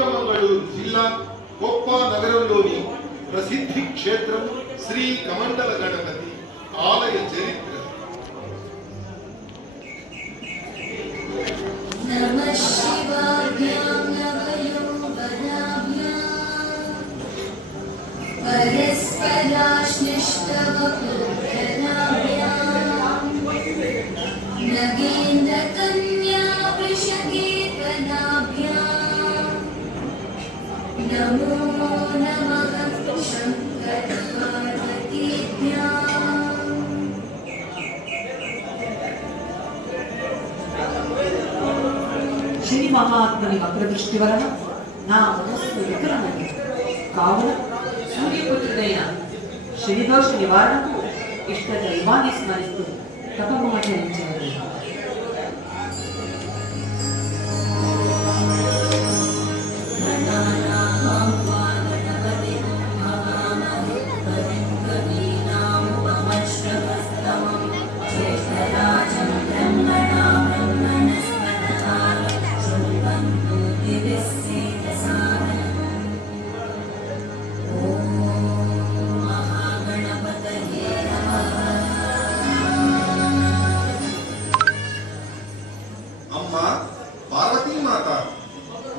చిక్కమంగళూరు జిల్లా కొప్ప నగరంలోని ప్రసిద్ధి క్షేత్రం శ్రీ కమండల గణపతి ఆలయ చరిత్ర. నమః శివాభ్యాం పరస్పరాశ్లిష్టవపుర్ధరాభ్యాం నగేంద్రకన్యా వృషకేతనాభ్యాం నమో నమః శంకరపార్వతీభ్యాం. శని మహాత్ముని వక్రదృష్టి వలన నా మనస్సు వికలమైంది. కావున సూర్యపుత్రుడైన శనిదోష నివారణకు ఇష్ట దైవాన్ని స్మరిస్తూ తపమాచరించారు.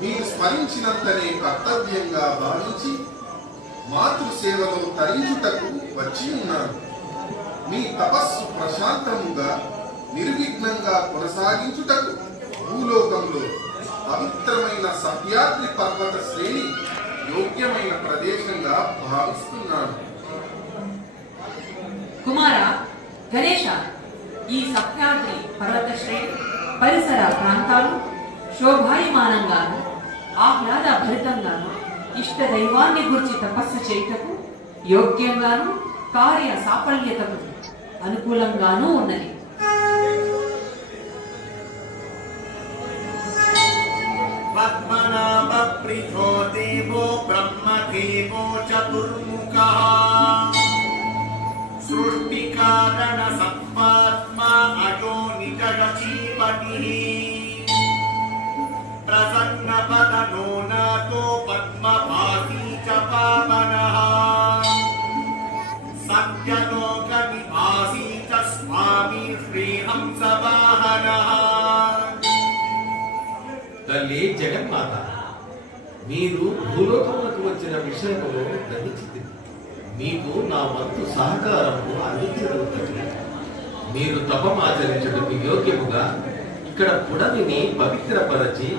మీరు స్మరించినంతనే కర్తవ్యంగా భావించి మాతృసేవలో తరించుటకు వచ్చి ఉన్నారు. మీ తపస్సు ప్రశాంతముగా నిర్విఘ్నంగా కొనసాగించుటకు భూలోకంలో పవిత్రమైన సహ్యాద్రి పర్వత శ్రేణి యోగ్యమైన ప్రదేశంగా భావిస్తున్నాను. కుమార గణేశ, ఈ సహ్యాద్రి పర్వత శ్రేణి పరిసర ప్రాంతాలు శోభాయమానంగాను ఆహ్లాద భరితంగాను ఇష్ట దైవాన్ని గురించి తపస్సు చేయుటకు యోగ్యంగాను కార్య సాఫల్యతకు అనుకూలంగానూ ఉన్నది. పద్మనాభ ప్రిథో దేవో బ్రహ్మదేవో చతుర్ముఖః సృష్టి కారణ సత్పాత్మా అజో నిజగచీపతిః ప్రసన్న పదనో నాతో పద్మభాసీ చ పావనః సత్యలోక నివాసీ చ స్వామి శ్రీహంస వాహనః. తల్లి జగన్మాత, మీరు భూలోకములకు వచ్చిన విషయములో గ్రహించింది. మీకు నా వంతు సహకారము అందించగలుగుతుంది. మీరు తపమాచరించుటకు యోగ్యముగా ఇక్కడ పుడమిని పవిత్రపరచి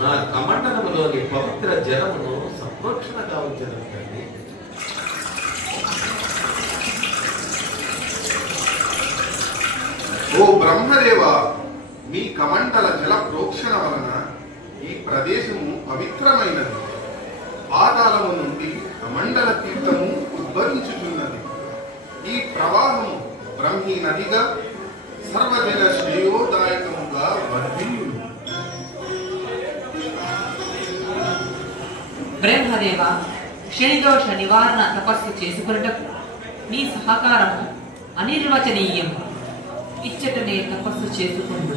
నా కమండలములోని పవిత్ర జలమును సంరక్షణగా ఉంచగలుగుతుంది. ఓ బ్రహ్మదేవ, మీ కమండల జల ప్రోక్షణ వలన ఈ ప్రదేశము పవిత్రమైనది. పాతాళము నుండి కమండల తీర్థము ఉద్భవించుచున్నది. ఈ ప్రవాహము బ్రహ్మీ నదిగా సర్వజన శ్రేయోదాయకముగా వర్ధిల్లును. బ్రహ్మదేవ, శనిదోష నివారణ తపస్సు చేసుకున్నటకు నీ సహకారము అనిర్వచనీయము. ఇచ్చటనే తపస్సు చేసుకుంటు.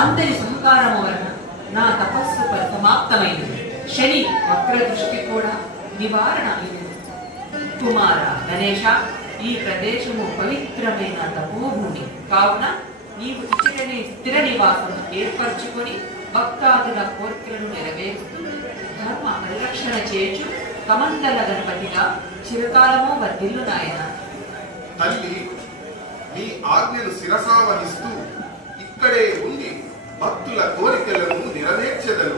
అందరి సహకారము వలన నా తపస్సు సమాప్తమైనది. శని వక్ర దృష్టి కూడా నివారణ అయినది. కుమార గణేశ, ఈ ప్రదేశము పవిత్రమైన తపోభూమి కావున నీవు ఇచ్చటనే స్థిర నివాసం ఏర్పరచుకొని భక్తాదుల కోరికలను నెరవేరుస్తూ ధర్మ పరిరక్షణ చేయొచ్చు కమండల గణపతిగా చిరకాలము వర్ధిల్లు నాయన. తల్లి, మీ ఆజ్ఞను శిరసావహిస్తూ ఇక్కడే ఉండి భక్తుల కోరికలను నెరవేర్చెదను.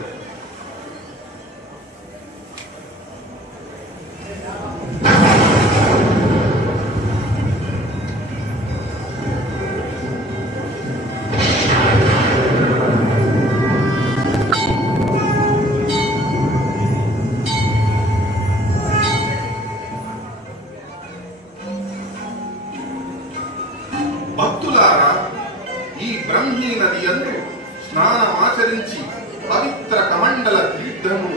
భక్తులారా, ఈ బ్రహ్మీ నది యందు స్నానమాచరించి పవిత్ర కమండల తీర్థము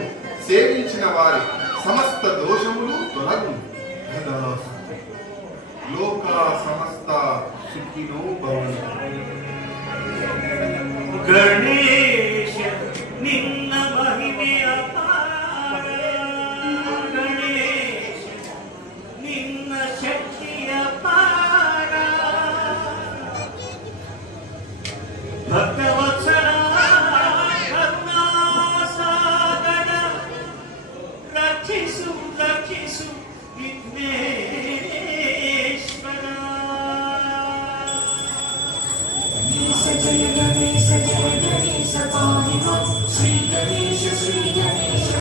సేవించిన వారి సమస్త దోషములు తొలగును. తదాస్తు. లోకా సమస్త సుఖినో భవంతు. ಗಣೇಶ ನಿನ್ನ ಮಹಿಮೆಯ